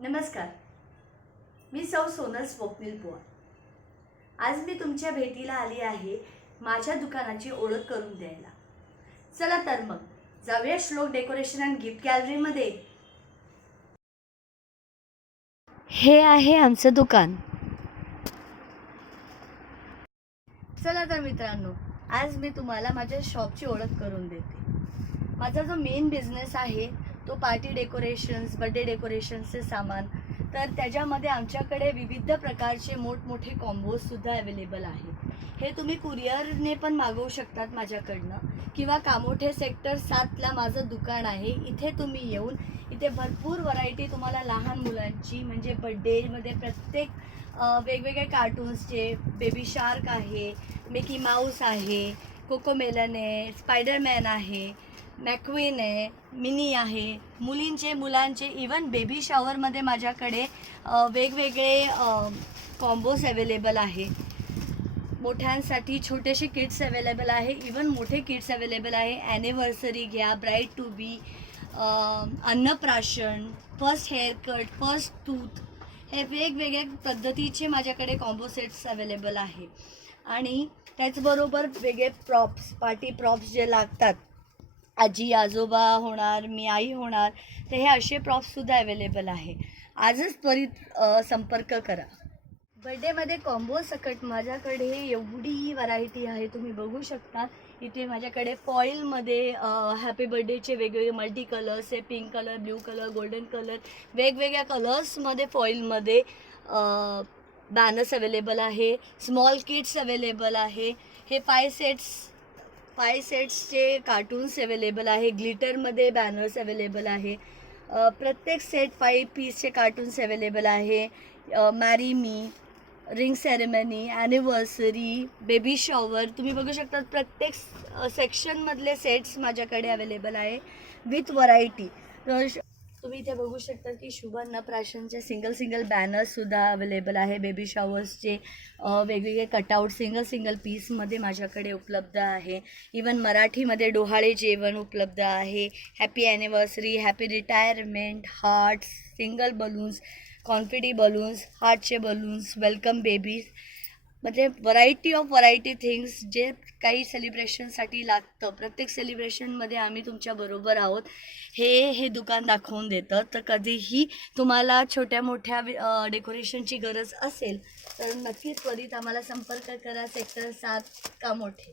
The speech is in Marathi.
नमस्कार, मी सौ सोनल स्वप्नील पवार। आज मी तुमच्या भेटीला आली आहे माझ्या दुकानाची ओळख करून द्यायला। चला तर मग जाऊया श्लोक डेकोरेशन अँड गिफ्ट गॅलरीमध्ये। हे आहे आमचं दुकान। चला तर मित्रांनो, आज मी तुम्हाला माझ्या शॉपची ओळख करून देते। माझा जो मेन बिझनेस आहे तो पार्टी डेकोरेशन्स, बर्थडे डेकोरेशनचे सामान, तर त्याच्यामध्ये आमच्याकडे विविध प्रकारचे मोठमोठे कॉम्बोज सुद्धा अवेलेबल आहेत। हे तुम्ही कुरिअरने पण मागवू शकतात माझ्याकडनं, किंवा कामोठे सेक्टर 7ला माझं दुकान आहे। इथे तुम्ही येऊन इथे भरपूर व्हरायटी तुम्हाला लहान मुलांची म्हणजे बर्थडेमध्ये प्रत्येक वेगवेगळे कार्टून्सचे, बेबी शार्क आहे, मिकी माऊस आहे, कोकोमेलन आहे, स्पायडरमॅन आहे, मॅक्वीन आहे, मिनी आहे, मुलींचे, मुलांचे, इवन बेबी शॉवरमध्ये माझ्याकडे वेगवेगळे कॉम्बोज अवेलेबल आहे। मोठ्यांसाठी छोटेसे किड्स अवेलेबल आहे, इवन मोठे किड्स अवेलेबल आहे। ॲनिव्हर्सरी घ्या, bride to be, Annaprashan, first hair cut, first tooth, हे वेगवेगळ्या पद्धतीचे माझ्याकडे कॉम्बो सेट्स अवेलेबल आहे। आणि त्याचबरोबर वेगळे प्रॉप्स, पार्टी प्रॉप्स जे लागतात, आजी आजोबा होणार, मी आई होणार, तर हे असे प्रॉप्ससुद्धा अवेलेबल आहे। आजच त्वरित संपर्क करा। बर्थडेमध्ये कॉम्बो सकट माझ्याकडे एवढी व्हरायटी आहे, तुम्ही बघू शकता। इथे माझ्याकडे फॉइलमध्ये हॅपी बर्थडेचे वेगवेगळे मल्टी कलर्स आहे, pink colour, blue colour, golden colour, वेगवेगळ्या कलर्समध्ये फॉइलमध्ये बॅनर्स अवेलेबल आहे। स्मॉल किड्स अवेलेबल आहे। हे 5 सेट्सचे कार्टून्स अवेलेबल आहे। ग्लिटरमध्ये बॅनर्स अवेलेबल आहे। प्रत्येक सेट 5 पीसचे कार्टून्स अवेलेबल आहे। Marry me, ring ceremony, anniversary, baby shower, तुम्ही बघू शकता। प्रत्येक सेक्शनमधले सेट्स माझ्याकडे अवेलेबल आहे विथ व्हरायटी। तुम्ही इथे बघू शकता की शुभ अन्नप्राशनचे सिंगल बॅनर्ससुद्धा अवेलेबल आहे। बेबी शॉवर्सचे वेगवेगळे कटआउट सिंगल पीसमध्ये माझ्याकडे उपलब्ध आहे। इवन मराठीमध्ये डोहाळे जेवण उपलब्ध आहे। Happy anniversary, happy retirement, hearts, single balloons, confetti balloons, हार्टचे बलून्स, वेलकम बेबीज, म्हणजे व्हरायटी थिंग्स जे काही सेलिब्रेशनसाठी लागतं। प्रत्येक सेलिब्रेशनमध्ये आम्ही तुमच्याबरोबर आहोत, हे दुकान दाखवून देतं। तर कधीही तुम्हाला छोट्या मोठ्या डेकोरेशनची गरज असेल तर नक्कीच त्वरित आम्हाला संपर्क करा। सेक्टर 7 कामोठे।